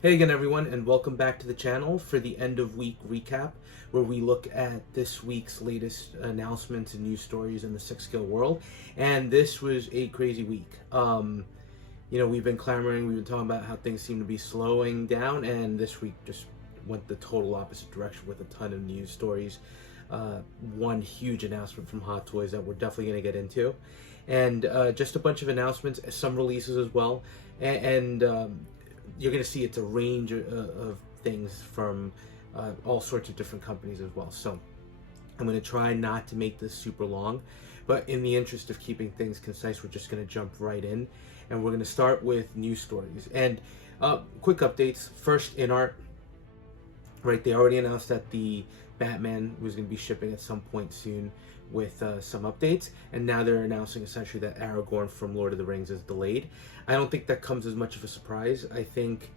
Hey again everyone, and welcome back to the channel for the end of week recap, where we look at this week's latest announcements and news stories in the six-skill world. And this was a crazy week. We've been clamoring, we've been talking about how things seem to be slowing down, and this week just went the total opposite direction with a ton of news stories. One huge announcement from Hot Toys that we're definitely going to get into, and just a bunch of announcements, some releases as well, and you're going to see it's a range of things from all sorts of different companies as well. So I'm going to try not to make this super long, but in the interest of keeping things concise, we're just going to jump right in, and we're going to start with news stories and quick updates. First, Inart, right? They already announced that the Batman was going to be shipping at some point soon with some updates, and now they're announcing essentially that Aragorn from Lord of the Rings is delayed. I don't think that comes as much of a surprise. I think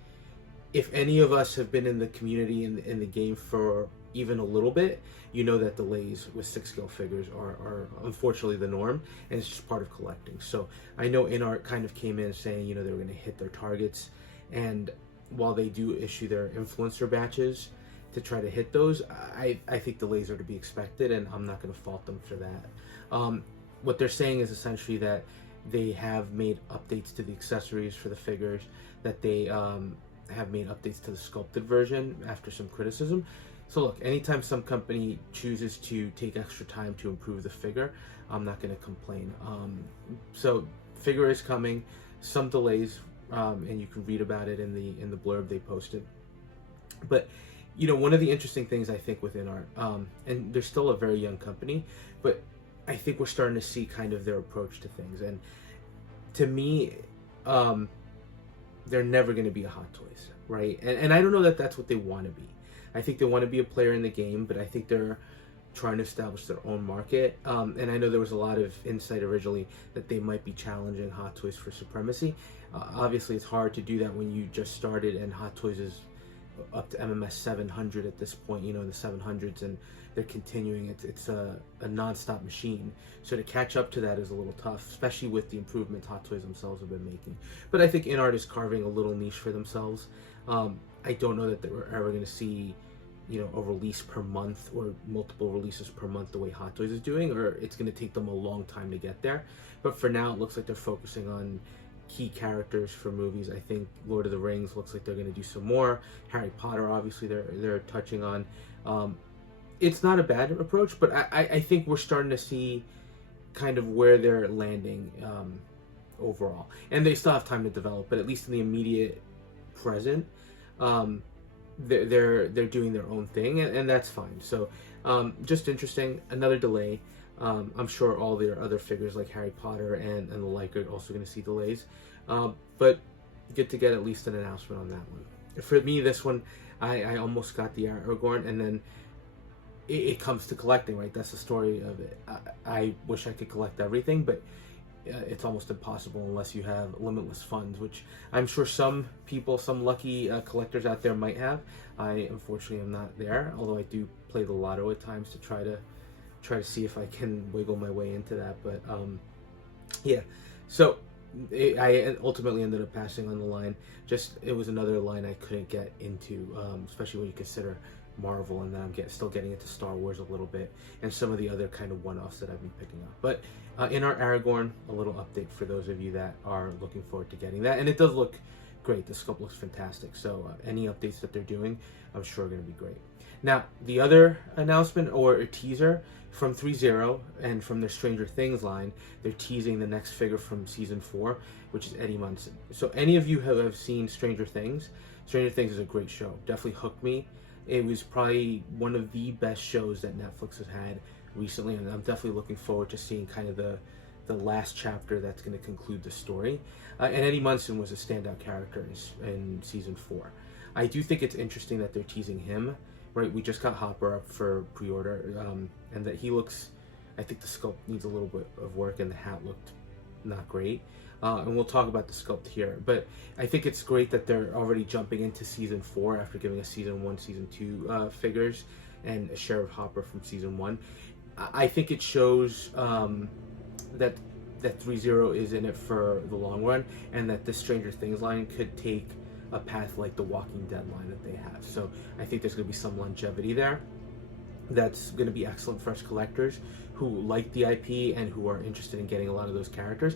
if any of us have been in the community in the game for even a little bit, you know that delays with six-scale figures are unfortunately the norm, and it's just part of collecting. So I know Inart kind of came in saying, they were going to hit their targets, and while they do issue their influencer batches to try to hit those, I think delays are to be expected, and I'm not going to fault them for that. What they're saying is essentially that they have made updates to the accessories for the figures, that they have made updates to the sculpted version after some criticism. So look, anytime some company chooses to take extra time to improve the figure, I'm not going to complain. So figure is coming, some delays, and you can read about it in the blurb they posted. But one of the interesting things I think with Inart, and they're still a very young company, but I think we're starting to see kind of their approach to things. And to me, they're never going to be a Hot Toys, right? And I don't know that that's what they want to be. I think they want to be a player in the game, but I think they're trying to establish their own market. And I know there was a lot of insight originally that they might be challenging Hot Toys for supremacy. Obviously, it's hard to do that when you just started, and Hot Toys is up to MMS 700 at this point, in the 700s, and they're continuing. It's a non-stop machine. So to catch up to that is a little tough, especially with the improvements Hot Toys themselves have been making. But I think Inart is carving a little niche for themselves. I don't know that we're ever going to see, a release per month or multiple releases per month the way Hot Toys is doing, or it's going to take them a long time to get there. But for now, it looks like they're focusing on key characters for movies. I think Lord of the Rings looks like they're going to do some more. Harry Potter, obviously, they're touching on. It's not a bad approach, but I think we're starting to see kind of where they're landing overall. And they still have time to develop, but at least in the immediate present, they're doing their own thing, and that's fine. So just interesting. Another delay. I'm sure all their other figures like Harry Potter and the like are also going to see delays. But good to get at least an announcement on that one. For me, this one, I almost got the Aragorn, and then it comes to collecting, right? That's the story of it. I wish I could collect everything, but it's almost impossible unless you have limitless funds, which I'm sure some people, some lucky collectors out there might have. I unfortunately am not there, although I do play the lotto at times to try to see if I can wiggle my way into that. But yeah, so I ultimately ended up passing on the line. It was another line I couldn't get into, especially when you consider Marvel, and then I'm still getting into Star Wars a little bit, and some of the other kind of one-offs that I've been picking up. But in our Aragorn, a little update for those of you that are looking forward to getting that, and it does look great. The sculpt looks fantastic, so any updates that they're doing, I'm sure are going to be great. Now, the other announcement, or a teaser, from Threezero and from their Stranger Things line, they're teasing the next figure from season 4, which is Eddie Munson. So any of you who have seen Stranger Things is a great show. Definitely hooked me. It was probably one of the best shows that Netflix has had recently, and I'm definitely looking forward to seeing kind of the last chapter that's going to conclude the story. And Eddie Munson was a standout character in season 4. I do think it's interesting that they're teasing him. Right, we just got Hopper up for pre-order, and that he looks, I think the sculpt needs a little bit of work, and the hat looked not great. And we'll talk about the sculpt here, but I think it's great that they're already jumping into season 4 after giving us season 1, season 2 figures, and a share of Hopper from season 1. I think it shows that Threezero is in it for the long run, and that the Stranger Things line could take a path like the Walking Dead line that they have. So I think there's going to be some longevity there. That's going to be excellent for us collectors who like the IP and who are interested in getting a lot of those characters.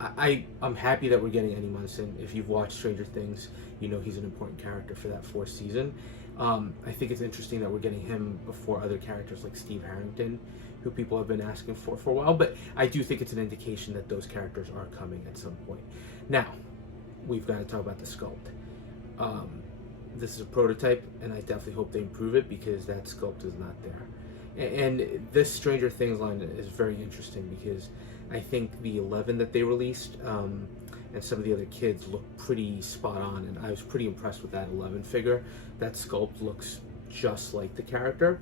I'm happy that we're getting Eddie Munson. If you've watched Stranger Things, you know he's an important character for that 4th season. I think it's interesting that we're getting him before other characters like Steve Harrington, who people have been asking for a while, but I do think it's an indication that those characters are coming at some point. Now, we've got to talk about the sculpt. This is a prototype, and I definitely hope they improve it because that sculpt is not there. And this Stranger Things line is very interesting because I think the 11 that they released and some of the other kids look pretty spot on, and I was pretty impressed with that 11 figure. That sculpt looks just like the character.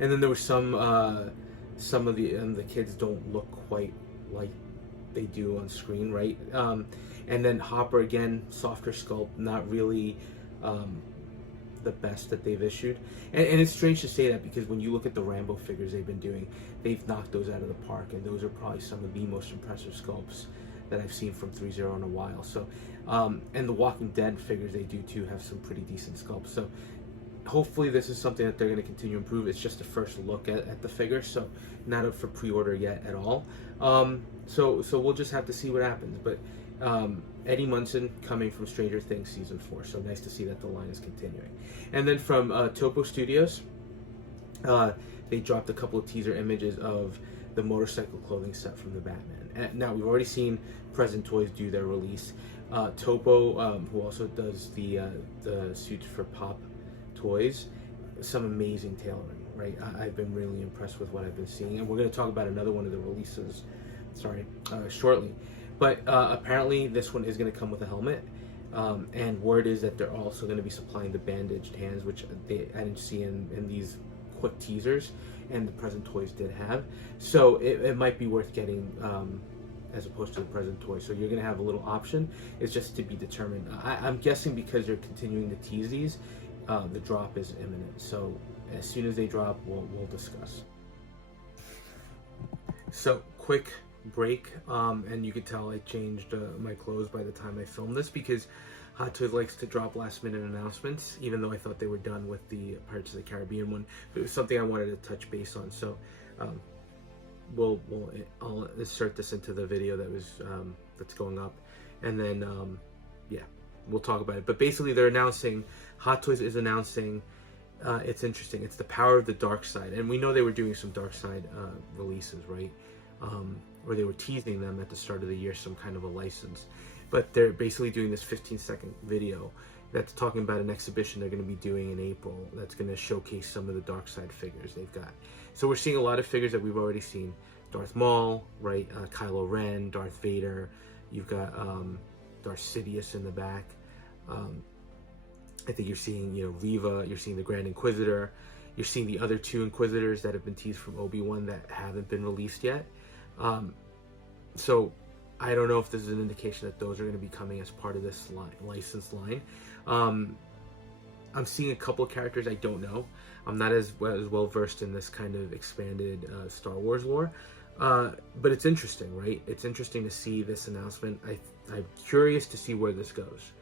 And then there were some of the kids don't look quite like they do on screen, right? And then Hopper, again, softer sculpt, not really the best that they've issued. And it's strange to say that because when you look at the Rambo figures they've been doing, they've knocked those out of the park, and those are probably some of the most impressive sculpts that I've seen from Threezero in a while. So, and the Walking Dead figures they do too have some pretty decent sculpts. So hopefully this is something that they're going to continue to improve. It's just a first look at the figure, so not up for pre-order yet at all. So we'll just have to see what happens. But Eddie Munson coming from Stranger Things Season 4, so nice to see that the line is continuing. And then from Topo Studios, they dropped a couple of teaser images of the motorcycle clothing set from the Batman. And now, we've already seen Present Toys do their release. Topo, who also does the suits for Pop Toys, some amazing tailoring, right? I've been really impressed with what I've been seeing, and we're going to talk about another one of the releases, shortly. But apparently this one is going to come with a helmet, and word is that they're also going to be supplying the bandaged hands, which I didn't see in these quick teasers, and the Present Toys did have. So it might be worth getting as opposed to the Present Toys. So you're going to have a little option. It's just to be determined. I'm guessing because they're continuing to tease these, the drop is imminent. So as soon as they drop, we'll discuss. So quick break, and you could tell I changed my clothes by the time I filmed this because Hot Toys likes to drop last minute announcements, even though I thought they were done with the Pirates of the Caribbean one. But it was something I wanted to touch base on, so I'll insert this into the video that was that's going up, and then yeah, we'll talk about it. But basically, they're announcing, Hot Toys is announcing, it's interesting, it's the Power of the Darkside, and we know they were doing some Darkside releases, right? Or they were teasing them at the start of the year, some kind of a license. But they're basically doing this 15-second video that's talking about an exhibition they're going to be doing in April that's going to showcase some of the Darkside figures they've got. So we're seeing a lot of figures that we've already seen. Darth Maul, right? Kylo Ren, Darth Vader. You've got Darth Sidious in the back. I think you're seeing, Reva. You're seeing the Grand Inquisitor. You're seeing the other 2 Inquisitors that have been teased from Obi-Wan that haven't been released yet. So I don't know if this is an indication that those are going to be coming as part of this licensed line. I'm seeing a couple of characters I don't know. I'm not as well versed in this kind of expanded Star Wars lore. But it's interesting, right? It's interesting to see this announcement. I'm curious to see where this goes.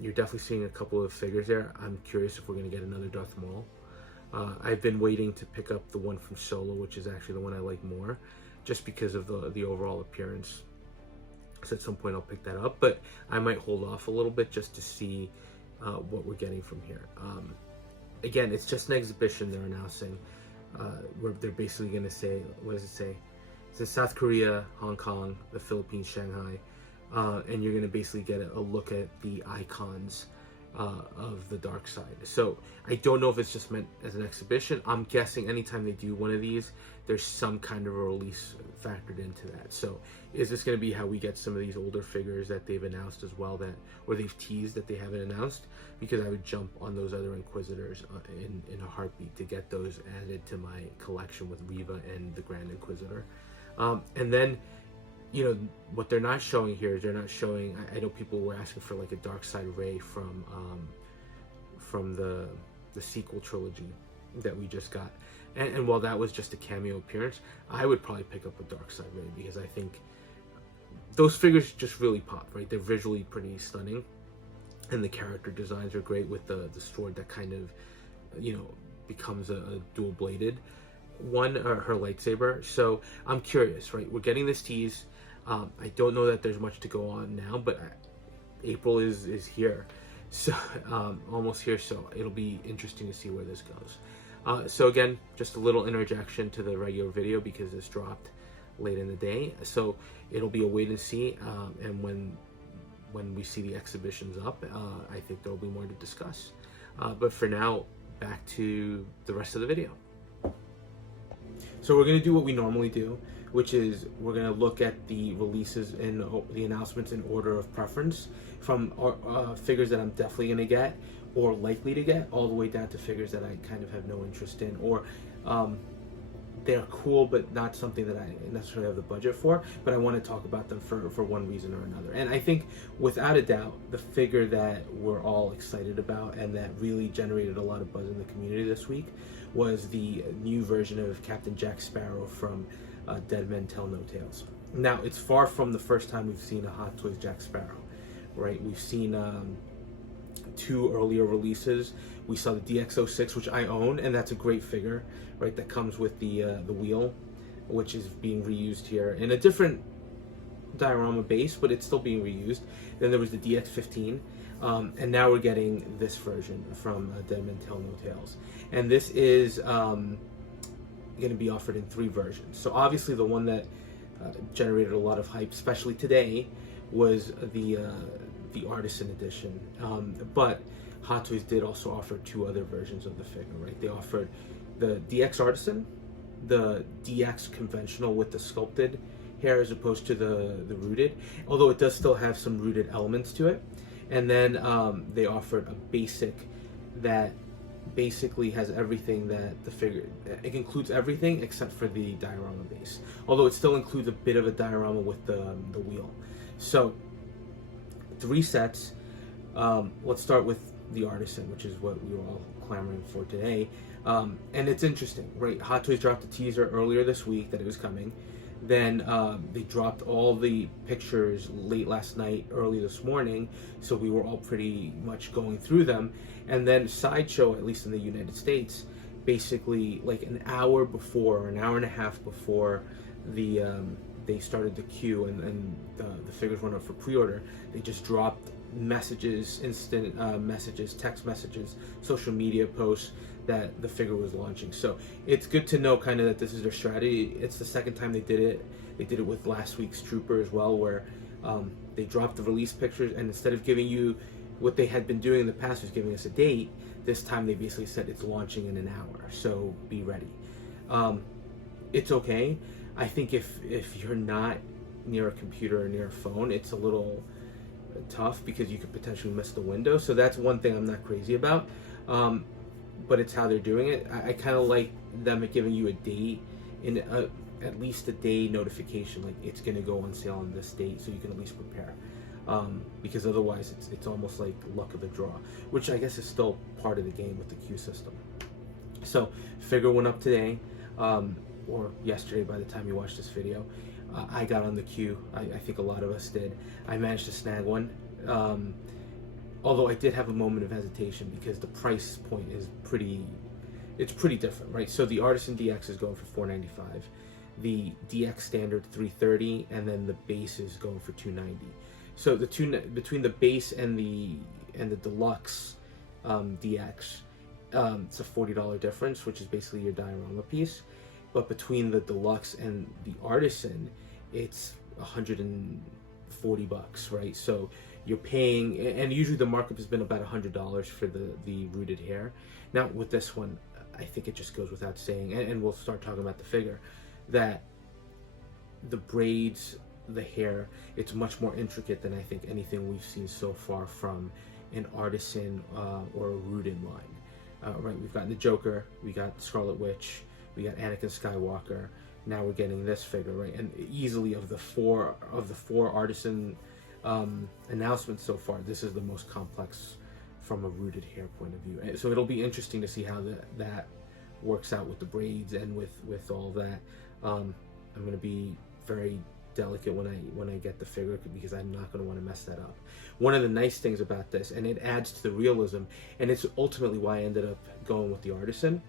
You're definitely seeing a couple of figures there. I'm curious if we're going to get another Darth Maul. I've been waiting to pick up the one from Solo, which is actually the one I like more, just because of the overall appearance. So at some point I'll pick that up, but I might hold off a little bit just to see what we're getting from here. Again, it's just an exhibition they're announcing, where they're basically going to say, what does it say? It says South Korea, Hong Kong, the Philippines, Shanghai, and you're going to basically get a look at the icons of the dark side. So I don't know if it's just meant as an exhibition. I'm guessing anytime they do one of these, there's some kind of a release factored into that. So is this going to be how we get some of these older figures that they've announced as well, or they've teased that they haven't announced? Because I would jump on those other Inquisitors in a heartbeat to get those added to my collection with Reva and the Grand Inquisitor. And then, what they're not showing here is they're not showing, I know people were asking for like a Darkside Ray from the sequel trilogy that we just got. And while that was just a cameo appearance, I would probably pick up a Darkside Ray because I think those figures just really pop, right? They're visually pretty stunning. and the character designs are great with the sword that kind of, becomes a dual-bladed one, or her lightsaber. So I'm curious, right? We're getting this tease. I don't know that there's much to go on now, but April is here, so almost here. So it'll be interesting to see where this goes. So again, just a little interjection to the regular video because this dropped late in the day. So it'll be a wait and see, and when we see the exhibitions up, I think there'll be more to discuss. But for now, back to the rest of the video. So we're going to do what we normally do, which is we're going to look at the releases and the announcements in order of preference, from figures that I'm definitely going to get or likely to get, all the way down to figures that I kind of have no interest in, or they're cool but not something that I necessarily have the budget for, but I want to talk about them for one reason or another. And I think without a doubt, the figure that we're all excited about and that really generated a lot of buzz in the community this week was the new version of Captain Jack Sparrow from Dead Men Tell No Tales. Now, it's far from the first time we've seen a Hot Toys Jack Sparrow, right? We've seen two earlier releases. We saw the DX06, which I own, and that's a great figure, right? That comes with the wheel, which is being reused here in a different diorama base, but it's still being reused. Then there was the DX15, and now we're getting this version from Dead Men Tell No Tales. And this is going to be offered in 3 versions. So obviously the one that generated a lot of hype, especially today, was the Artisan edition. But Hot Toys did also offer 2 other versions of the figure, right? They offered the DX Artisan, the DX Conventional with the sculpted hair as opposed to the rooted, although it does still have some rooted elements to it. And then they offered a basic that basically has everything that the figure, it includes everything except for the diorama base, although it still includes a bit of a diorama with the wheel. So 3 sets. Let's start with the Artisan, which is what we were all clamoring for today. And it's interesting, right? Hot Toys dropped a teaser earlier this week that it was coming. Then they dropped all the pictures late last night, early this morning, so we were all pretty much going through them. And then Sideshow, at least in the United States, basically like an hour before, or an hour and a half before they started the queue and the figures went up for pre-order, they just dropped messages, instant messages, text messages, social media posts that the figure was launching. So it's good to know kind of that this is their strategy. It's the second time they did it. They did it with last week's Trooper as well, where they dropped the release pictures, and instead of giving you what they had been doing in the past, was giving us a date, this time they basically said it's launching in an hour, so be ready. It's okay. I think if you're not near a computer or near a phone, it's a little tough because you could potentially miss the window. So that's one thing I'm not crazy about. But it's how they're doing it. I kind of like them giving you a date, in at least a day notification, like it's going to go on sale on this date, so you can at least prepare. Because otherwise it's almost like luck of the draw, which I guess is still part of the game with the queue system. So figure went up today, or yesterday by the time you watch this video. I got on the queue. I think a lot of us did. I managed to snag one. Although I did have a moment of hesitation because the price point is pretty different, right? So the Artisan DX is going for $495, the DX Standard $330, and then the base is going for $290. So the between the base and the deluxe DX, it's a $40 difference, which is basically your diorama piece. But between the deluxe and the Artisan, it's $140, right? So you're paying, and usually the markup has been about $100 for the rooted hair. Now with this one, I think it just goes without saying, and we'll start talking about the figure, that the braids, the hair, it's much more intricate than I think anything we've seen so far from an Artisan or a rooted line. Right, we've got the Joker, we got Scarlet Witch, we got Anakin Skywalker. Now we're getting this figure, right? And easily of the four Artisan announcements so far, this is the most complex from a rooted hair point of view. And so it'll be interesting to see how that works out with the braids and with all that. I'm going to be very delicate when I get the figure, because I'm not going to want to mess that up. One of the nice things about this, and it adds to the realism, and it's ultimately why I ended up going with the Artisan,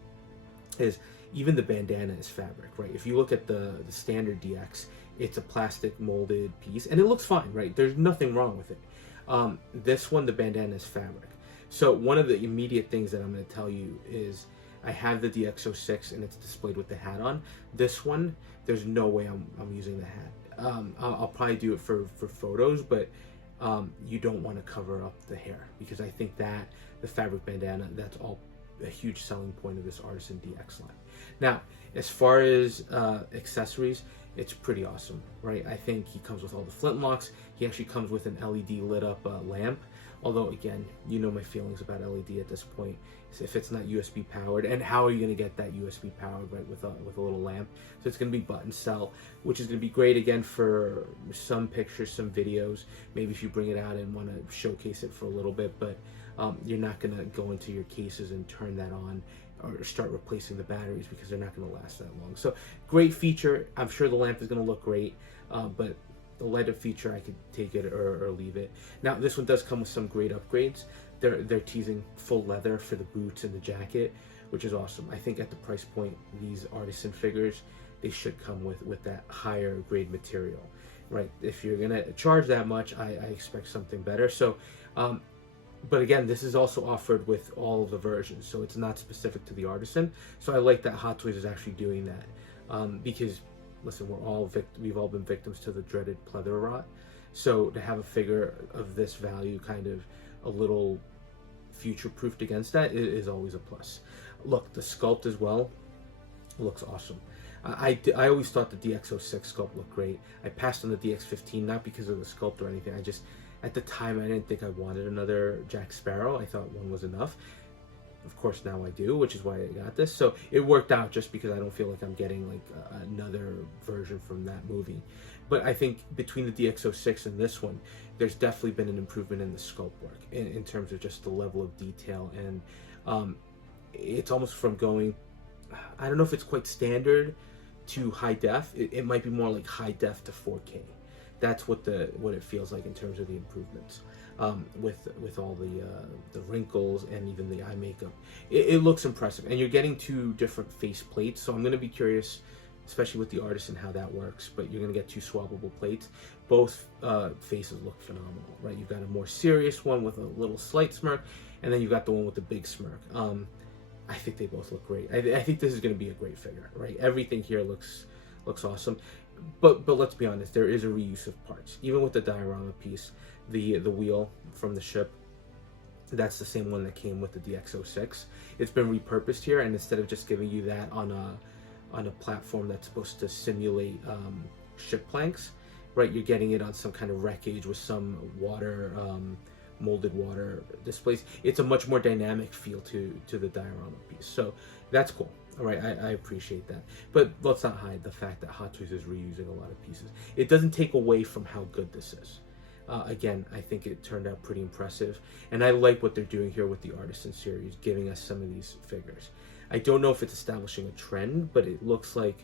is even the bandana is fabric, right? If you look at the standard DX, it's a plastic molded piece, and it looks fine, right? There's nothing wrong with it. This one, the bandana is fabric. So one of the immediate things that I'm going to tell you is I have the DX06 and it's displayed with the hat on. This one, there's no way I'm using the hat. I'll probably do it for photos, but you don't want to cover up the hair, because I think that the fabric bandana, that's all a huge selling point of this Artisan DX line. Now, as far as accessories, it's pretty awesome, right? I think he comes with all the flintlocks. He actually comes with an LED lit up lamp. Although, again, you know my feelings about LED at this point. If it's not USB powered, and how are you going to get that USB powered, right, with a little lamp? So it's going to be button cell, which is going to be great, again, for some pictures, some videos. Maybe if you bring it out and want to showcase it for a little bit, but you're not going to go into your cases and turn that on or start replacing the batteries, because they're not going to last that long. So great feature. I'm sure the lamp is going to look great, but the light-up feature, I could take it or leave it. Now, this one does come with some great upgrades. They're teasing full leather for the boots and the jacket, which is awesome. I think at the price point, these Artisan figures, they should come with that higher grade material, right? If you're going to charge that much, I expect something better. So, but again, this is also offered with all of the versions, so it's not specific to the Artisan. So I like that Hot Toys is actually doing that, because listen, we've all been victims to the dreaded pleather rot. So to have a figure of this value, kind of a little future-proofed against that, is always a plus. Look, the sculpt as well looks awesome. I always thought the DX06 sculpt looked great. I passed on the DX15, not because of the sculpt or anything. At the time, I didn't think I wanted another Jack Sparrow. I thought one was enough. Of course, now I do, which is why I got this. So it worked out, just because I don't feel like I'm getting like another version from that movie. But I think between the DX06 and this one, there's definitely been an improvement in the sculpt work in terms of just the level of detail. And it's almost from going, I don't know if it's quite standard to high def. It might be more like high def to 4K. That's what it feels like in terms of the improvements, with all the wrinkles and even the eye makeup. It looks impressive, and you're getting two different face plates. So I'm going to be curious, especially with the Artisan, how that works. But you're going to get two swappable plates. Both faces look phenomenal, right? You've got a more serious one with a little slight smirk, and then you've got the one with the big smirk. I think they both look great. I think this is going to be a great figure, right? Everything here looks awesome. But let's be honest, there is a reuse of parts. Even with the diorama piece, the wheel from the ship, that's the same one that came with the DX06. It's been repurposed here, and instead of just giving you that on a platform that's supposed to simulate ship planks, right? You're getting it on some kind of wreckage with some water, molded water displays. It's a much more dynamic feel to the diorama piece. So that's cool. All right, I appreciate that. But let's not hide the fact that Hot Toys is reusing a lot of pieces. It doesn't take away from how good this is. Again, I think it turned out pretty impressive. And I like what they're doing here with the Artisan series, giving us some of these figures. I don't know if it's establishing a trend, but it looks like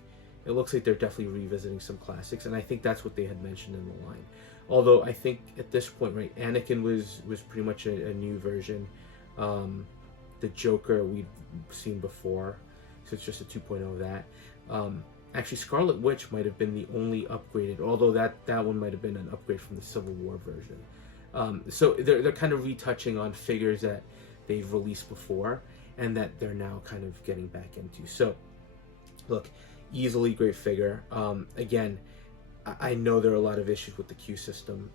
they're definitely revisiting some classics. And I think that's what they had mentioned in the line. Although I think at this point, right, Anakin was pretty much a new version. The Joker we've seen before. So it's just a 2.0 of that. Actually, Scarlet Witch might have been the only upgraded, although that one might have been an upgrade from the Civil War version. So they're kind of retouching on figures that they've released before and that they're now kind of getting back into. So, look, easily great figure. Again, I know there are a lot of issues with the queue system.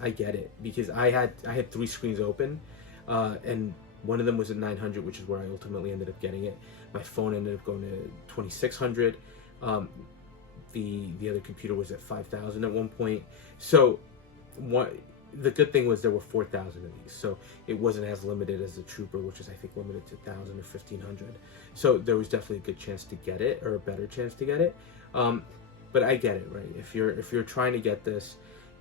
I get it, because I had 3 screens open, and one of them was at 900, which is where I ultimately ended up getting it. My phone ended up going to 2600. The other computer was at 5000 at one point. So the good thing was there were 4000 of these, so it wasn't as limited as the Trooper, which is I think limited to 1000 or 1500. So there was definitely a good chance to get it, or a better chance to get it. But I get it, right? If you're trying to get this,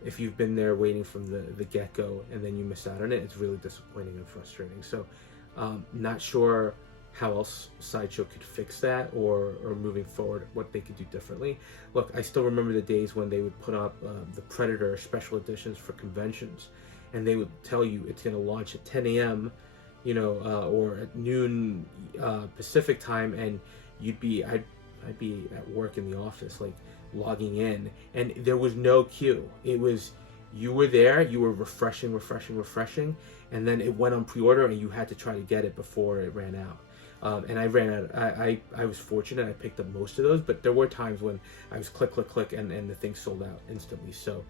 if you've been there waiting from the get-go and then you miss out on it, it's really disappointing and frustrating. So not sure how else Sideshow could fix that, or moving forward, what they could do differently. Look, I still remember the days when they would put up the Predator special editions for conventions, and they would tell you it's going to launch at 10 a.m., or at noon Pacific time, and I'd be at work in the office, like logging in, and there was no queue. It was, you were there, you were refreshing, and then it went on pre-order, and you had to try to get it before it ran out. And I ran out. I was fortunate. I picked up most of those, but there were times when I was click, and the thing sold out instantly. So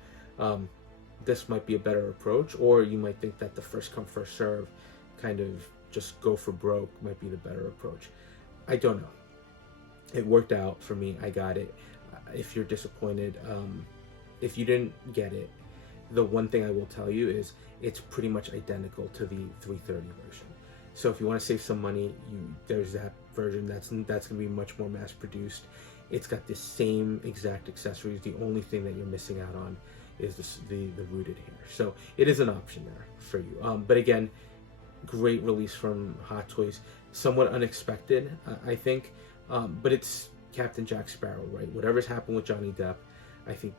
this might be a better approach, or you might think that the first come, first serve, kind of just go for broke, might be the better approach. I don't know. It worked out for me. I got it. If you're disappointed, if you didn't get it, the one thing I will tell you is it's pretty much identical to the 330 version. So if you want to save some money, there's that version that's going to be much more mass produced. It's got the same exact accessories. The only thing that you're missing out on is the rooted hair. So it is an option there for you. But again, great release from Hot Toys. Somewhat unexpected, I think. But it's Captain Jack Sparrow, right? Whatever's happened with Johnny Depp, I think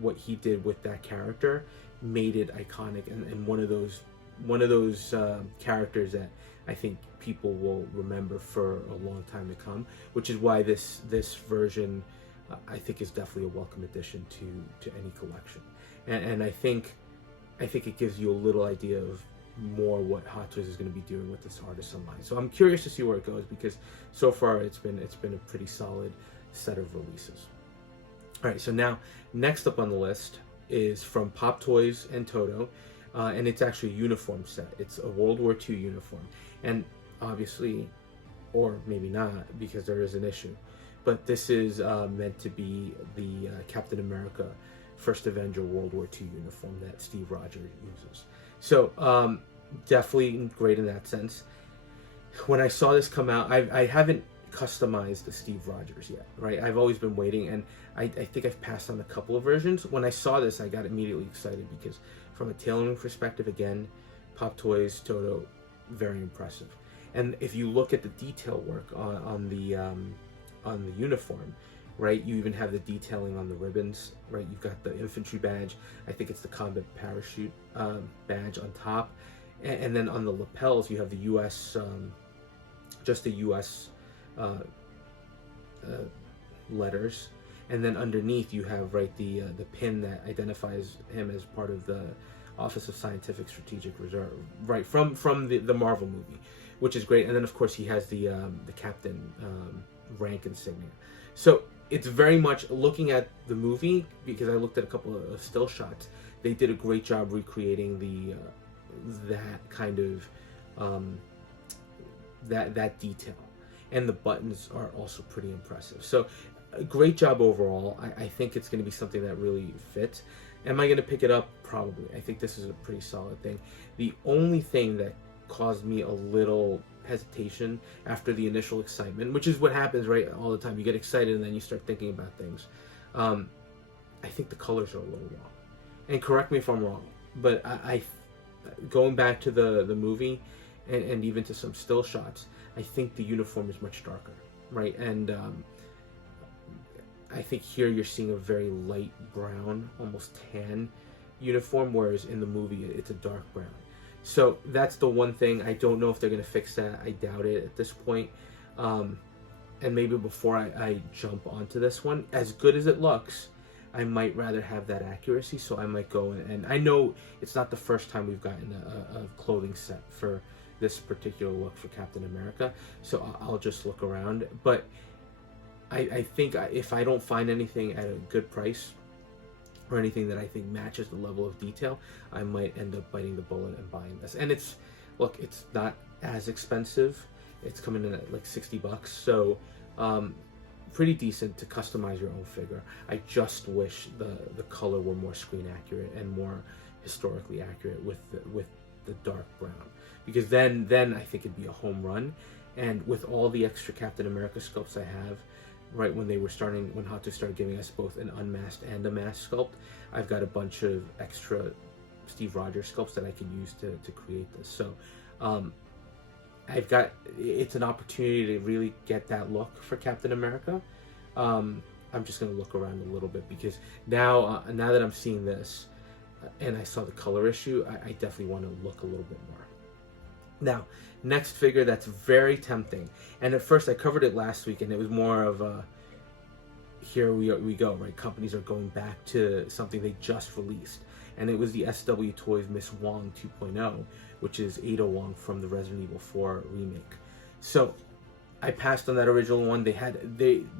what he did with that character made it iconic, and one of those characters that I think people will remember for a long time to come, which is why this version I think is definitely a welcome addition to any collection, and I think it gives you a little idea of more what Hot Toys is going to be doing with this Artisan line. So I'm curious to see where it goes, because so far it's been a pretty solid set of releases. All right, so now next up on the list is from Pop Toys and Toto, and it's actually a uniform set. It's a World War II uniform, and obviously, or maybe not, because there is an issue, but this is meant to be the Captain America First Avenger World War II uniform that Steve Rogers uses. So definitely great in that sense. When I saw this come out, I haven't customized the Steve Rogers yet, right? I've always been waiting, and I think I've passed on a couple of versions. When I saw this, I got immediately excited, because from a tailoring perspective, again, Pop Toys, Toto, very impressive. And if you look at the detail work on the uniform, right, you even have the detailing on the ribbons, right? You've got the infantry badge. I think it's the combat parachute badge on top, and then on the lapels you have the U.S. Just the U.S. Letters, and then underneath you have the pin that identifies him as part of the Office of Scientific Strategic Reserve, right, from the Marvel movie, which is great. And then of course he has the captain rank insignia. So it's very much looking at the movie, because I looked at a couple of still shots. They did a great job recreating that kind of that detail, and the buttons are also pretty impressive. So a great job overall. I think it's going to be something that really fits. Am I going to pick it up? Probably. I think this is a pretty solid thing. The only thing that caused me a little hesitation after the initial excitement, which is what happens, right, all the time. You get excited and then you start thinking about things. I think the colors are a little wrong. And correct me if I'm wrong, but I going back to the movie and even to some still shots, I think the uniform is much darker, right? And I think here you're seeing a very light brown, almost tan uniform, whereas in the movie it's a dark brown. So that's the one thing. I don't know if they're going to fix that. I doubt it at this point. And maybe before I jump onto this one, as good as it looks, I might rather have that accuracy. So I might go and I know it's not the first time we've gotten a clothing set for this particular look for Captain America. So I'll just look around. But I think if I don't find anything at a good price, or anything that I think matches the level of detail, I might end up biting the bullet and buying this. And it's not as expensive. It's coming in at like $60, so pretty decent to customize your own figure. I just wish the color were more screen accurate and more historically accurate with the dark brown, because then I think it'd be a home run. And with all the extra Captain America sculpts I have, right when Hot Toys started giving us both an unmasked and a masked sculpt, I've got a bunch of extra Steve Rogers sculpts that I can use to create this. So it's an opportunity to really get that look for Captain America. I'm just going to look around a little bit because now that I'm seeing this and I saw the color issue, I definitely want to look a little bit more. Now, next figure that's very tempting, and at first I covered it last week and it was more of a, here we go, right? Companies are going back to something they just released, and it was the SW Toys Miss Wong 2.0, which is Ada Wong from the Resident Evil 4 remake. So I passed on that original one.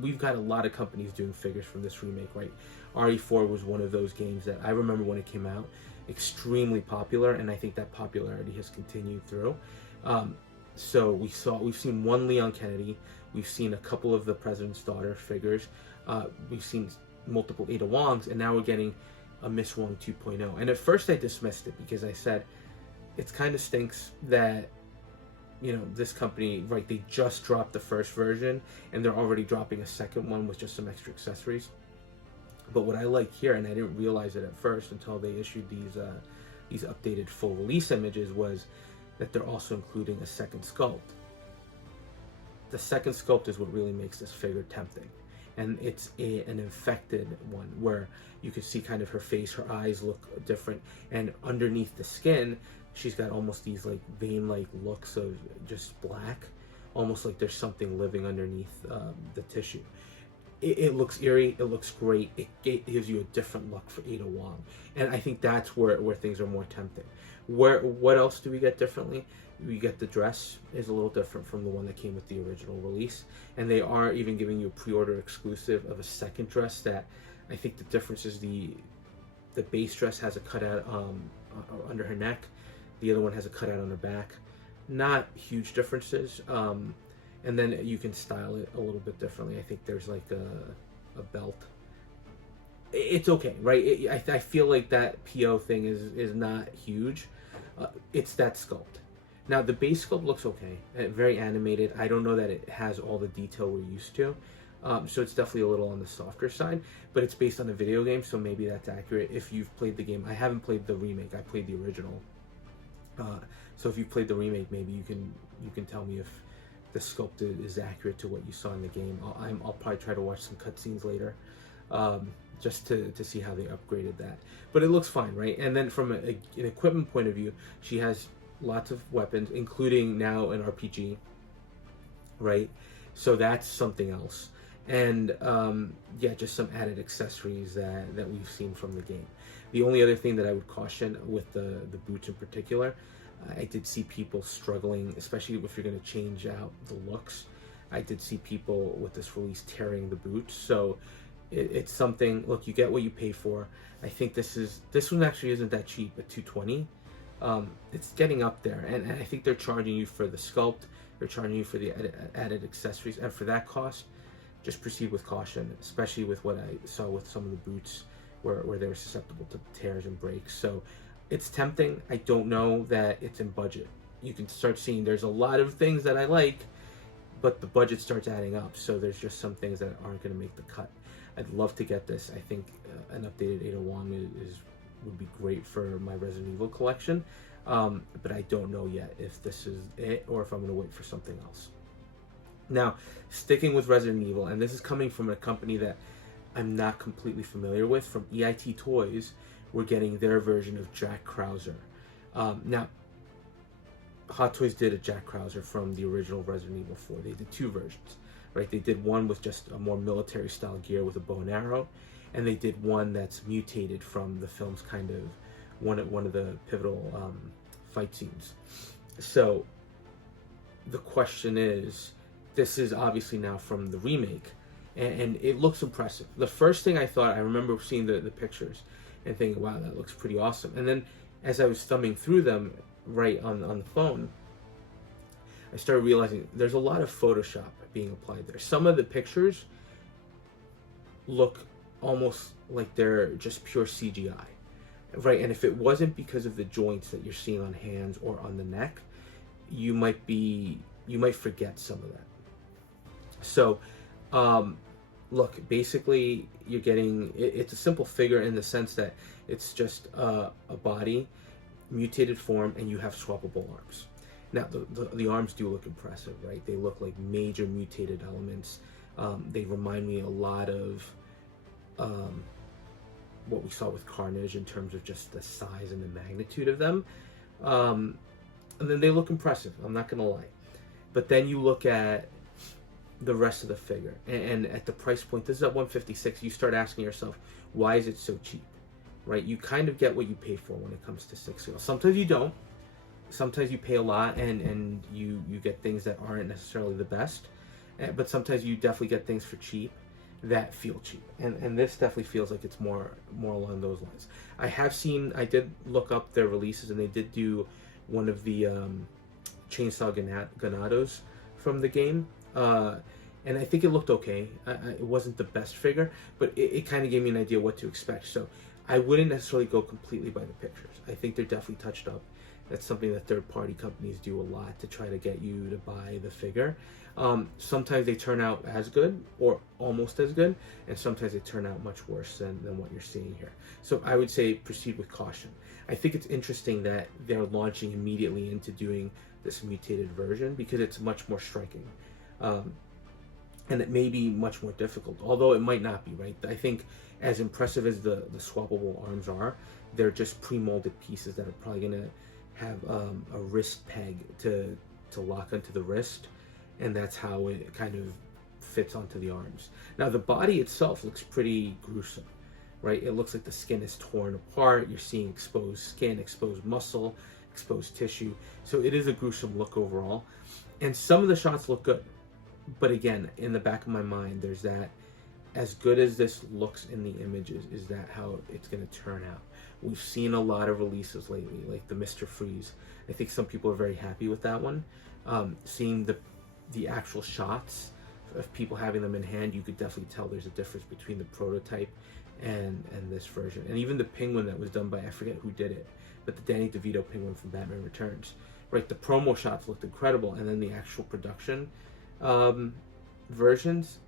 We've got a lot of companies doing figures from this remake, right? RE4 was one of those games that I remember when it came out, extremely popular, and I think that popularity has continued through. So we've seen one Leon Kennedy, we've seen a couple of the President's Daughter figures, we've seen multiple Ada Wongs, and now we're getting a Miss Wong 2.0. And at first I dismissed it because I said, it kind of stinks that, you know, this company, right, they just dropped the first version and they're already dropping a second one with just some extra accessories. But what I like here, and I didn't realize it at first until they issued these updated full release images, was that they're also including a second sculpt. The second sculpt is what really makes this figure tempting, and it's an infected one where you can see kind of her face, her eyes look different, and underneath the skin she's got almost these like vein-like looks of just black, almost like there's something living underneath the tissue. It looks eerie, it looks great, it gives you a different look for Ada Wong, and I think that's where things are more tempting. What else do we get differently? We get the dress is a little different from the one that came with the original release, and they are even giving you a pre-order exclusive of a second dress that I think the difference is the base dress has a cutout under her neck, the other one has a cutout on her back. Not huge differences. And then you can style it a little bit differently. I think there's like a belt. It's okay, right? I feel like that PO thing is not huge. It's that sculpt. Now the base sculpt looks okay, very animated. I don't know that it has all the detail we're used to. So it's definitely a little on the softer side, but it's based on a video game, so maybe that's accurate if you've played the game. I haven't played the remake, I played the original. So if you played the remake, maybe you can tell me if the sculpt is accurate to what you saw in the game. I'll probably try to watch some cutscenes later, just to see how they upgraded that. But it looks fine, right? And then from an equipment point of view, she has lots of weapons, including now an RPG, right? So that's something else. And yeah, just some added accessories that we've seen from the game. The only other thing that I would caution with the boots in particular, I did see people struggling, especially if you're going to change out the looks. I did see people with this release tearing the boots. So it's something, look, you get what you pay for. I think this one actually isn't that cheap at $220. It's getting up there, and I think they're charging you for the sculpt, they're charging you for the added accessories, and for that cost, just proceed with caution, especially with what I saw with some of the boots where they were susceptible to tears and breaks. So it's tempting. I don't know that it's in budget. You can start seeing there's a lot of things that I like, but the budget starts adding up, so there's just some things that aren't going to make the cut. I'd love to get this. I think an updated Ada Wong would be great for my Resident Evil collection, but I don't know yet if this is it or if I'm going to wait for something else. Now, sticking with Resident Evil, and this is coming from a company that I'm not completely familiar with, from EIT Toys, we're getting their version of Jack Krauser. Now, Hot Toys did a Jack Krauser from the original Resident Evil 4. They did two versions, right? They did one with just a more military style gear with a bow and arrow, and they did one that's mutated from the film's kind of one of the pivotal fight scenes. So the question is, this is obviously now from the remake, and it looks impressive. The first thing I thought, I remember seeing the pictures and thinking, wow, that looks pretty awesome. And then as I was thumbing through them right on the phone, I started realizing there's a lot of Photoshop being applied there. Some of the pictures look almost like they're just pure CGI, right? And if it wasn't because of the joints that you're seeing on hands or on the neck, you might forget some of that. So, look, basically you're getting, it's a simple figure in the sense that it's just a body, mutated form, and you have swappable arms. Now, the arms do look impressive, right? They look like major mutated elements. They remind me a lot of what we saw with Carnage in terms of just the size and the magnitude of them. And then they look impressive, I'm not going to lie. But then you look at the rest of the figure, and at the price point, this is at $156, you start asking yourself, why is it so cheap? Right? You kind of get what you pay for when it comes to 6-scale. Sometimes you don't. Sometimes you pay a lot and you get things that aren't necessarily the best. But sometimes you definitely get things for cheap that feel cheap. And this definitely feels like it's more along those lines. I did look up their releases, and they did do one of the Chainsaw Ganados from the game. And I think it looked okay. It wasn't the best figure, but it kind of gave me an idea what to expect. So I wouldn't necessarily go completely by the pictures. I think they're definitely touched up. That's something that third-party companies do a lot to try to get you to buy the figure. Sometimes they turn out as good or almost as good, and sometimes they turn out much worse than what you're seeing here. So I would say proceed with caution. I think it's interesting that they're launching immediately into doing this mutated version because it's much more striking. And it may be much more difficult, although it might not be, right? I think as impressive as the swappable arms are, they're just pre-molded pieces that are probably going to have a wrist peg to lock onto the wrist, and that's how it kind of fits onto the arms. Now the body itself looks pretty gruesome, right? It looks like the skin is torn apart. You're seeing exposed skin, exposed muscle, exposed tissue. So it is a gruesome look overall. And some of the shots look good. But again, in the back of my mind, there's that, as good as this looks in the images, is that how it's going to turn out? We've seen a lot of releases lately, like the Mr. Freeze. I think some people are very happy with that one. Seeing the actual shots of people having them in hand, you could definitely tell there's a difference between the prototype and this version. And even the penguin that was done by, I forget who did it, but the Danny DeVito penguin from Batman Returns. Right, the promo shots looked incredible, and then the actual production versions,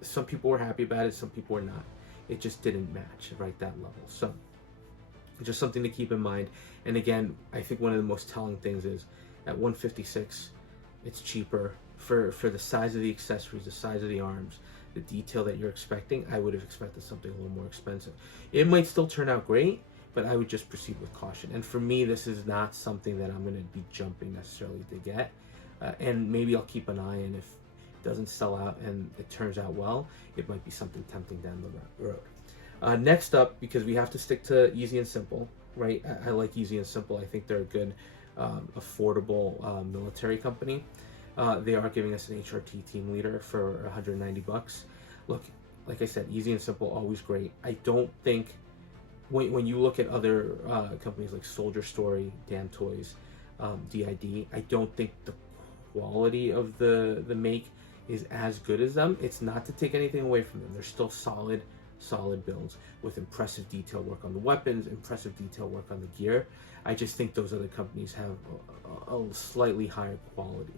some people were happy about it, some people were not. It just didn't match, right, that level. So just something to keep in mind. And again, I think one of the most telling things is at $156, it's cheaper for the size of the accessories, the size of the arms, the detail that you're expecting. I would have expected something a little more expensive. It might still turn out great, but I would just proceed with caution. And for me, this is not something that I'm going to be jumping necessarily to get. And maybe I'll keep an eye, and if it doesn't sell out and it turns out well, it might be something tempting down the road. Next up, because we have to stick to Easy and Simple, right? I like Easy and Simple. I think they're a good, affordable military company. They are giving us an HRT team leader for $190. Look, like I said, Easy and Simple, always great. I don't think, when you look at other companies like Soldier Story, Damn Toys, DID, I don't think the quality of the make is as good as them. It's not to take anything away from them. They're still solid builds with impressive detail work on the weapons, impressive detail work on the gear. I just think those other companies have a slightly higher quality.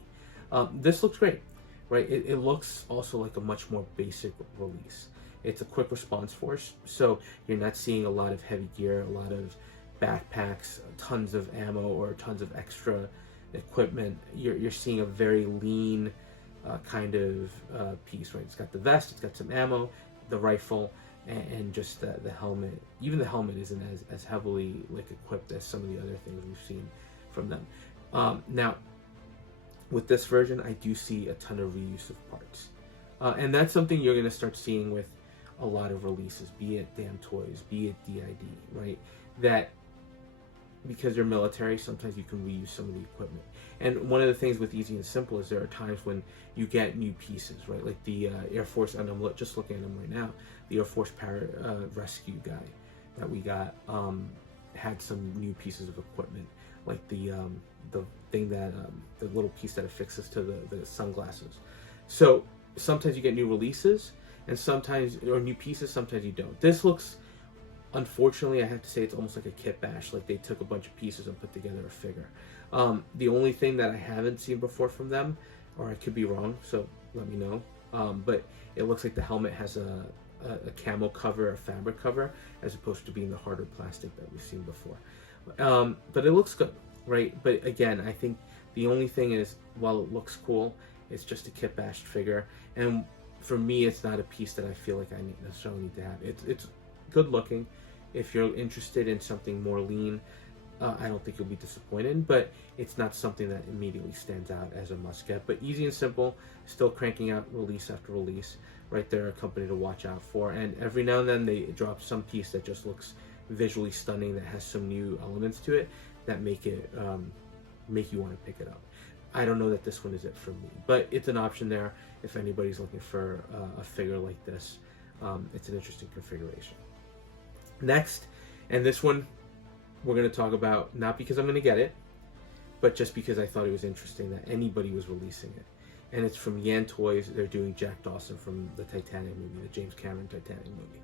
This looks great, right? It looks also like a much more basic release. It's a quick response force, so you're not seeing a lot of heavy gear, a lot of backpacks, tons of ammo, or tons of extra equipment. You're seeing a very lean kind of piece, right? It's got the vest, it's got some ammo, the rifle, and just the helmet. Even the helmet isn't as heavily like equipped as some of the other things we've seen from them. Now, with this version, I do see a ton of reuse of parts, and that's something you're going to start seeing with a lot of releases, be it Damn Toys, be it DID, right? That because they're military, sometimes you can reuse some of the equipment. And one of the things with Easy and Simple is there are times when you get new pieces, right? Like the Air Force, and I'm just looking at them right now, the Air Force rescue guy that we got had some new pieces of equipment, like the thing that, the little piece that affixes to the sunglasses. So sometimes you get new releases, and sometimes, or new pieces, sometimes you don't. This looks, unfortunately, I have to say, it's almost like a kit bash. Like they took a bunch of pieces and put together a figure. The only thing that I haven't seen before from them, or I could be wrong, so let me know, but it looks like the helmet has a camo cover, a fabric cover, as opposed to being the harder plastic that we've seen before. But it looks good, right? But again, I think The only thing is, while it looks cool, it's just a kit-bashed figure, and for me, it's not a piece that I feel like I necessarily need to have. It's good looking. If you're interested in something more lean, I don't think you'll be disappointed, but it's not something that immediately stands out as a must-get. But easy and simple, still cranking out release after release. Right there, a company to watch out for. And every now and then they drop some piece that just looks visually stunning, that has some new elements to it that make it make you want to pick it up. I don't know that this one is it for me, but it's an option there if anybody's looking for a figure like this. It's an interesting configuration. Next, and this one we're going to talk about, not because I'm going to get it, but just because I thought it was interesting that anybody was releasing it. And it's from EIT Toys. They're doing Jack Dawson from the Titanic movie, the James Cameron Titanic movie.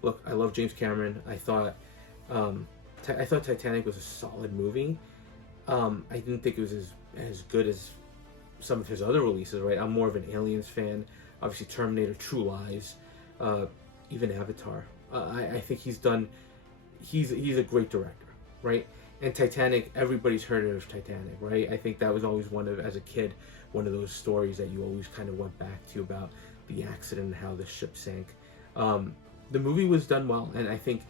Look, I love James Cameron. I thought Titanic was a solid movie. I didn't think it was as good as some of his other releases, right? I'm more of an Aliens fan. Obviously, Terminator, True Lies, even Avatar. I think he's a great director, right? And Titanic, everybody's heard of Titanic, right? I think that was always as a kid, one of those stories that you always kind of went back to about the accident and how the ship sank. The movie was done well, and I think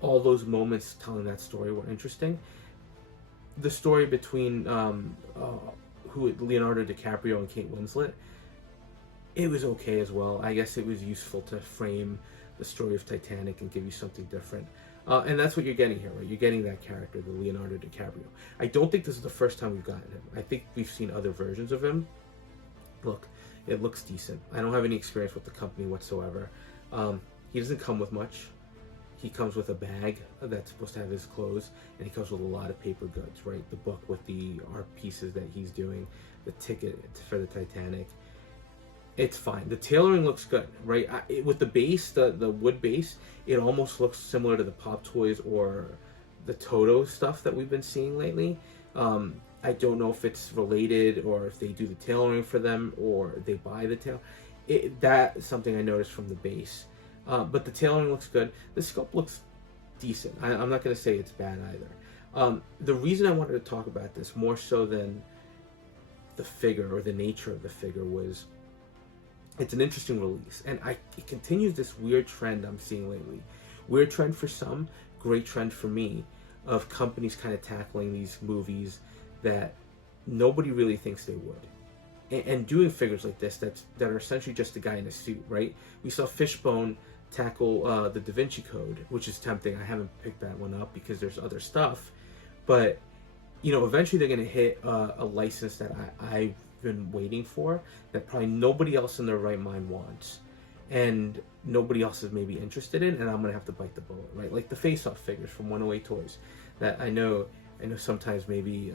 all those moments telling that story were interesting. The story between Leonardo DiCaprio and Kate Winslet, it was okay as well. I guess it was useful to frame the story of Titanic and give you something different. And that's what you're getting here, right? You're getting that character, the Leonardo DiCaprio. I don't think this is the first time we've gotten him. I think we've seen other versions of him. Look, it looks decent. I don't have any experience with the company whatsoever. He doesn't come with much. He comes with a bag that's supposed to have his clothes, and he comes with a lot of paper goods, right? The book with the art pieces that he's doing, the ticket for the Titanic. It's fine. The tailoring looks good, right? With the base, the wood base, it almost looks similar to the Pop Toys or the Toto stuff that we've been seeing lately. I don't know if it's related or if they do the tailoring for them or they buy the tail. That's something I noticed from the base. But the tailoring looks good. The sculpt looks decent. I'm not going to say it's bad either. The reason I wanted to talk about this more so than the figure or the nature of the figure was it's an interesting release. And it continues this weird trend I'm seeing lately. Weird trend for some, great trend for me, of companies kind of tackling these movies that nobody really thinks they would. And doing figures like this that are essentially just a guy in a suit, right? We saw Fishbone tackle the Da Vinci Code, which is tempting. I haven't picked that one up because there's other stuff. But, eventually they're going to hit a license that I've been waiting for, that probably nobody else in their right mind wants. And nobody else is maybe interested in, and I'm going to have to bite the bullet, right? Like the Face-Off figures from WWII Toys that I know sometimes maybe,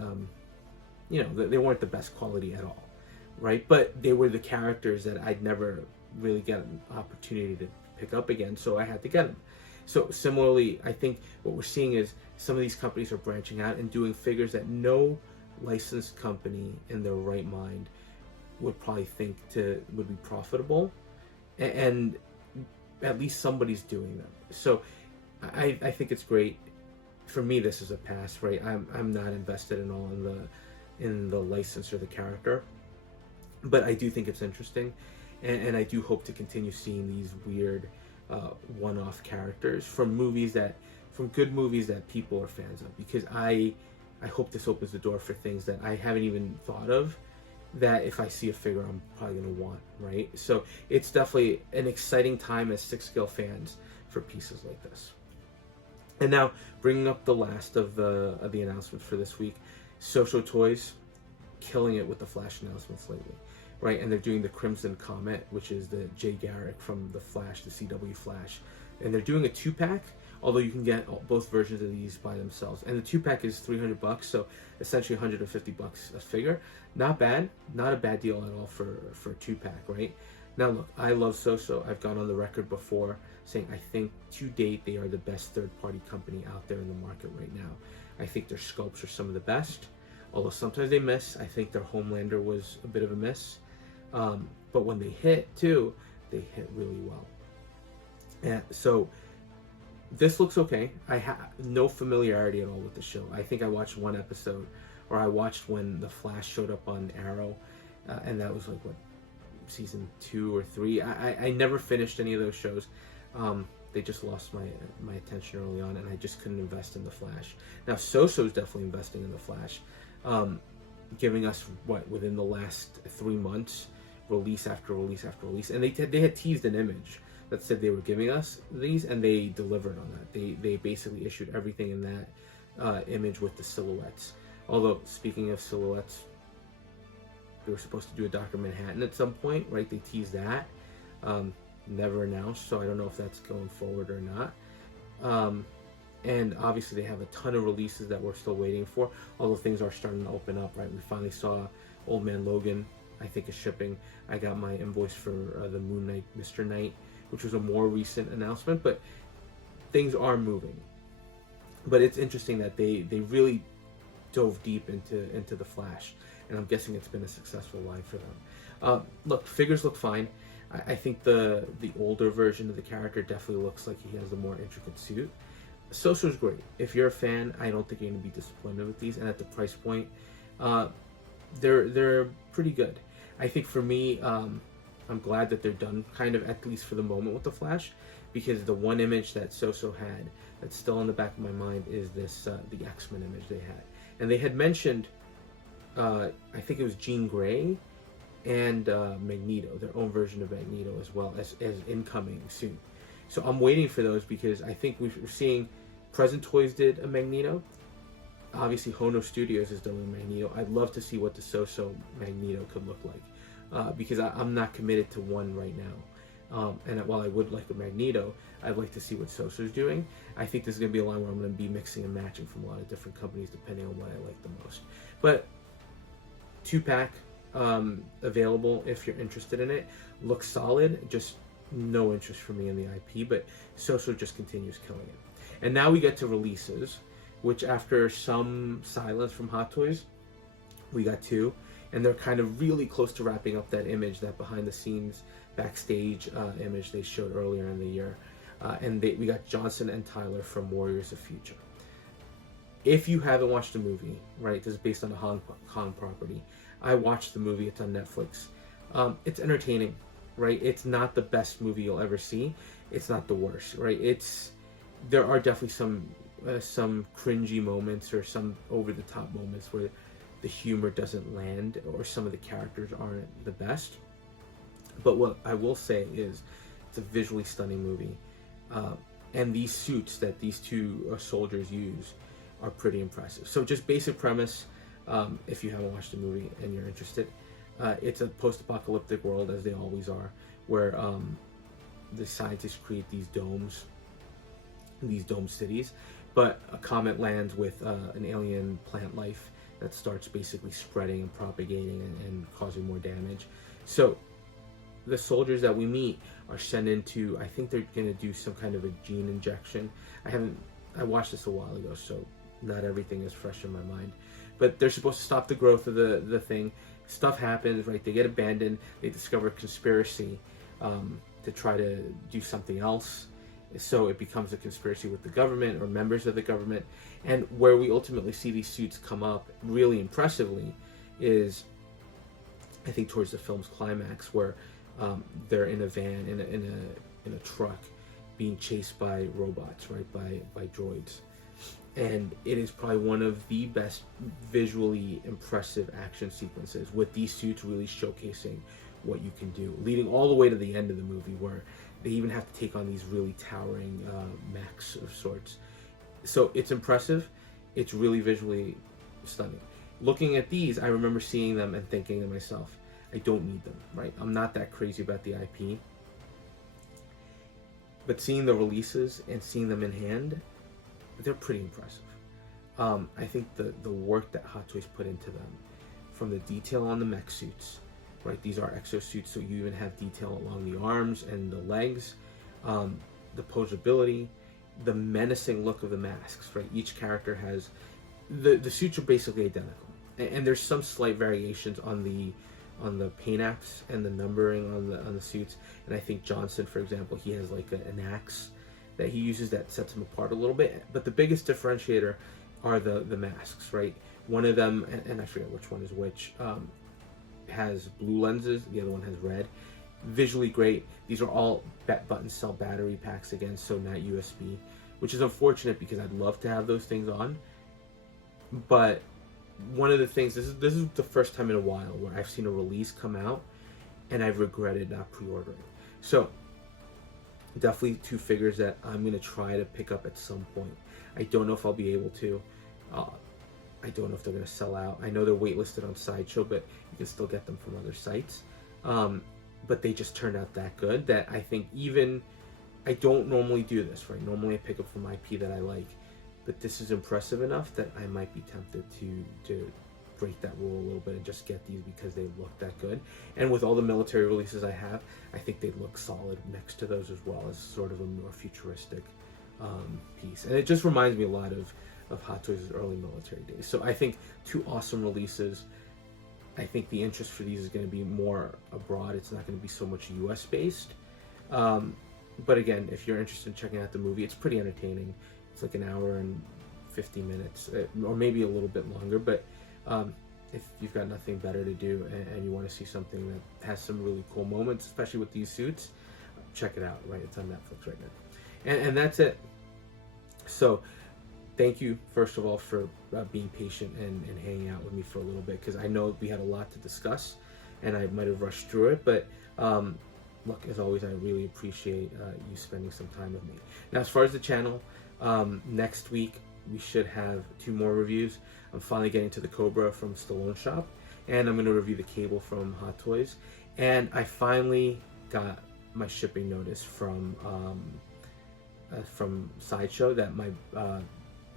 they weren't the best quality at all. Right, but they were the characters that I'd never really get an opportunity to pick up again, so I had to get them. So similarly, I think what we're seeing is some of these companies are branching out and doing figures that no licensed company in their right mind would probably think would be profitable, and at least somebody's doing them. So I think it's great. For me, this is a pass, right? I'm not invested in all in the license or the character. But I do think it's interesting, and I do hope to continue seeing these weird one-off characters from good movies that people are fans of, because I hope this opens the door for things that I haven't even thought of, that if I see a figure I'm probably going to want, right? So it's definitely an exciting time as 6-scale fans for pieces like this. And now, bringing up the last of the announcements for this week, SooSoo Toys, killing it with the Flash announcements lately, right? And they're doing the Crimson Comet, which is the Jay Garrick from the Flash, the CW Flash, and they're doing a 2-pack, although you can get both versions of these by themselves. And the 2-pack is $300, so essentially $150 a figure. Not bad, not a bad deal at all for a 2-pack, right? Now look, I love SooSoo. I've gone on the record before saying I think to date they are the best third-party company out there in the market right now. I think their sculpts are some of the best. Although sometimes they miss. I think their Homelander was a bit of a miss. But when they hit, too, they hit really well. And so this looks okay. I have no familiarity at all with the show. I think I watched one episode or I watched when the Flash showed up on Arrow, and that was like what, season 2 or 3. I never finished any of those shows. They just lost my attention early on, and I just couldn't invest in the Flash. Now SooSoo's definitely investing in the Flash, giving us what, within the last 3 months, release after release after release, and they had teased an image that said they were giving us these, and they delivered on that. They basically issued everything in that image with the silhouettes. Although, speaking of silhouettes, they were supposed to do a Dr. Manhattan at some point, right? They teased that. Never announced, so I don't know if that's going forward or not. And obviously they have a ton of releases that we're still waiting for, although things are starting to open up, right? We finally saw Old Man Logan, I think, is shipping. I got my invoice for the Moon Knight Mr. Knight, which was a more recent announcement, but things are moving. But it's interesting that they really dove deep into the Flash, and I'm guessing it's been a successful line for them. Look, figures look fine. I think the older version of the character definitely looks like he has the more intricate suit. SooSoo's great. If you're a fan, I don't think you're going to be disappointed with these, and at the price point, they're pretty good. I think for me, I'm glad that they're done, kind of, at least for the moment, with the Flash, because the one image that SooSoo had that's still in the back of my mind is this the X-Men image they had, and they had mentioned, I think it was Jean Grey and Magneto, their own version of Magneto as well as incoming soon. So I'm waiting for those, because I think we're seeing Present Toys did a Magneto. Obviously Topo Studios is doing Magneto. I'd love to see what the SooSoo Magneto could look like, because I'm not committed to one right now. And while I would like a Magneto, I'd like to see what SooSoo's doing. I think this is going to be a line where I'm going to be mixing and matching from a lot of different companies depending on what I like the most. But 2-pack available if you're interested in it. Looks solid, just no interest for me in the IP, but SooSoo just continues killing it. And now we get to releases, which after some silence from Hot Toys, we got 2, and they're kind of really close to wrapping up that image, that behind the scenes backstage image they showed earlier in the year. And we got Johnson and Tyler from Warriors of Future. If you haven't watched the movie, right, this is based on a Hong Kong property. I watched the movie, it's on Netflix. It's entertaining, right? It's not the best movie you'll ever see. It's not the worst, right? There are definitely some cringy moments or some over-the-top moments where the humor doesn't land or some of the characters aren't the best. But what I will say is it's a visually stunning movie. And these suits that these 2 soldiers use are pretty impressive. So just basic premise, if you haven't watched the movie and you're interested, it's a post-apocalyptic world, as they always are, where the scientists create these domes, these dome cities, but a comet lands with an alien plant life that starts basically spreading and propagating and causing more damage. So the soldiers that we meet are sent into, I think they're going to do some kind of a gene injection. I watched this a while ago, so not everything is fresh in my mind. But they're supposed to stop the growth of the thing. Stuff happens, right? They get abandoned. They discover a conspiracy to try to do something else. So it becomes a conspiracy with the government or members of the government. And where we ultimately see these suits come up really impressively is, I think, towards the film's climax, where they're in a van, in a truck, being chased by robots, right, by droids. And it is probably one of the best visually impressive action sequences, with these suits really showcasing what you can do, leading all the way to the end of the movie, where they even have to take on these really towering mechs of sorts. So it's impressive. It's really visually stunning. Looking at these, I remember seeing them and thinking to myself, I don't need them, right? I'm not that crazy about the IP. But seeing the releases and seeing them in hand, they're pretty impressive. I think the work that Hot Toys put into them, from the detail on the mech suits, right? These are exosuits, so you even have detail along the arms and the legs, the posability, the menacing look of the masks, right? Each character has, the suits are basically identical, and there's some slight variations on the paint apps and the numbering on the suits. And I think Johnson, for example, he has like an axe that he uses that sets him apart a little bit. But the biggest differentiator are the masks, right? One of them, and I forget which one is which, has blue lenses. The other one has red. Visually great. These are all button cell battery packs again, so not USB, which is unfortunate because I'd love to have those things on. But one of the things, this is the first time in a while where I've seen a release come out and I've regretted not pre-ordering. So definitely two figures that I'm going to try to pick up at some point. I don't know if I'll be able to. I don't know if they're going to sell out. I know they're waitlisted on Sideshow, but you can still get them from other sites. But they just turned out that good that I think even, I don't normally do this, right? Normally I pick up from IP that I like, but this is impressive enough that I might be tempted to break that rule a little bit and just get these because they look that good. And with all the military releases I have, I think they look solid next to those as well, as sort of a more futuristic piece. And it just reminds me a lot of Hot Toys' early military days. So I think two awesome releases. I think the interest for these is going to be more abroad. It's not going to be so much US based. But again, if you're interested in checking out the movie, it's pretty entertaining. It's like an hour and 50 minutes, or maybe a little bit longer. But if you've got nothing better to do and you want to see something that has some really cool moments, especially with these suits, check it out, right? It's on Netflix right now. And that's it. So thank you, first of all, for being patient and hanging out with me for a little bit, because I know we had a lot to discuss and I might have rushed through it, but look, as always, I really appreciate you spending some time with me. Now, as far as the channel, next week we should have 2 more reviews. I'm finally getting to the Cobra from Stallone Shop, and I'm going to review the Cable from Hot Toys, and I finally got my shipping notice from Sideshow that my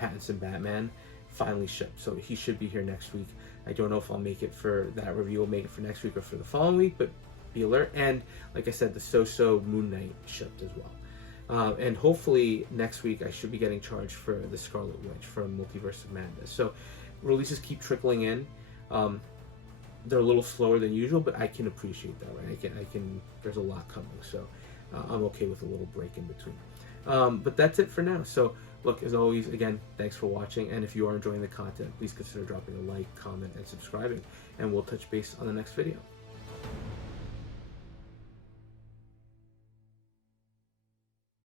Pattinson Batman finally shipped, so he should be here next week. I don't know if I'll make it for that review, I'll make it for next week or for the following week, but be alert. And like I said, the SooSoo Moon Knight shipped as well. And hopefully next week I should be getting charged for the Scarlet Witch from Multiverse of Madness. So releases keep trickling in. They're a little slower than usual, but I can appreciate that, right? I can. There's a lot coming, so I'm okay with a little break in between. But that's it for now. So look, as always, again, thanks for watching. And if you are enjoying the content, please consider dropping a like, comment, and subscribing. And we'll touch base on the next video.